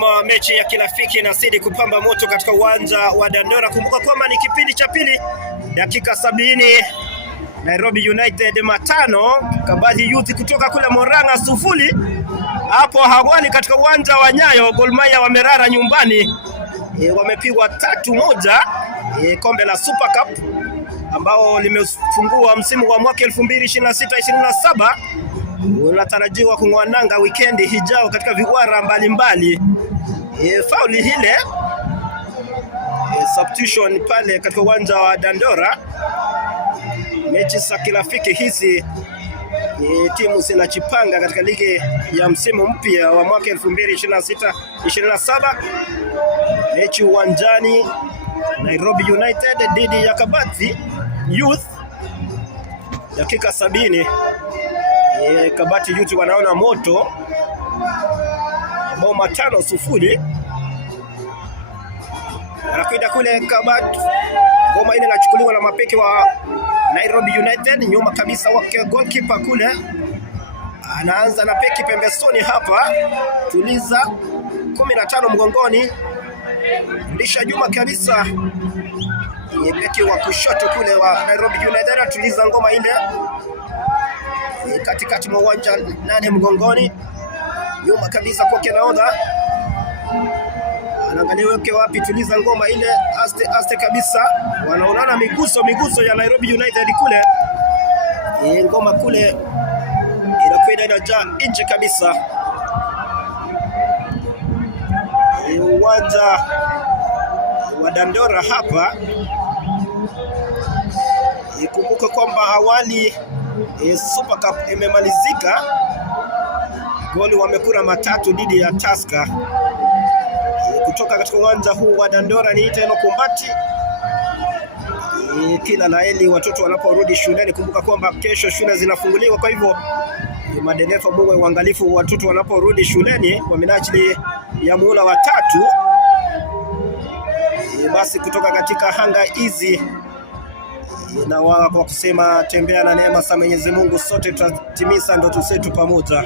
Na mechi ya kirafiki inazidi kupamba moto katika uwanja wa Dandora. Kumbuka kwamba ni kipindi cha pili, dakika 70 Nairobi United 5, Kabathi Youth kutoka kule Murang'a 0. Hapo awali katika uwanja wa Nyayo Gor Mahia wamerara nyumbani, wamepigwa 3-1 kombe la Super Cup ambao limefungua msimu wa mwaka 2026-27. Unatarajiwa kung'oananga wikendi hijao katika viwara mbalimbali. Fauli hile substitution pale katika uwanja wa Dandora. Mechi za kirafiki hizi timu zinachipanga katika ligi ya msimu mpya wa mwaka 2026-27. Mechi uwanjani, Nairobi United dhidi ya Kabathi Youth, dakika 70. Kabathi Youth wanaona moto, boma 5-0. Anakwenda kule Kabathi, boma ile inachukuliwa na mapeki wa Nairobi United. Nyuma kabisa wake goalkeeper kule anaanza na peki pembezoni hapa, tuliza 15 mgongoni, ndisha Juma kabisa peki wa kushoto kule wa Nairobi United, tuliza ngoma ile katikati mwa uwanja 8 mgongoni, nyuma kabisa kwake nahodha anaangalia weke wapi, tuliza ngoma ile aste kabisa, wanaonana miguso ya Nairobi United kule. Ngoma kule inakwenda inajaa nje kabisa. Uwanja wa Dandora hapa. Kumbuka kwamba awali Super Cup imemalizika, goli wamekura 3 dhidi ya Tusker. Kutoka katika uwanja huu wa Dandora ni Eno Kumbati. Kila laeli watoto wanaporudi shuleni. Kumbuka kwamba kesho shule zinafunguliwa, kwa hivyo madereva muwe uangalifu watoto wanaporudi shuleni kwa minajili ya muhula wa 3. Basi kutoka katika hanga hizi na kwa kusema tembea na neema za Mwenyezi Mungu, sote tutatimiza ndoto zetu pamoja.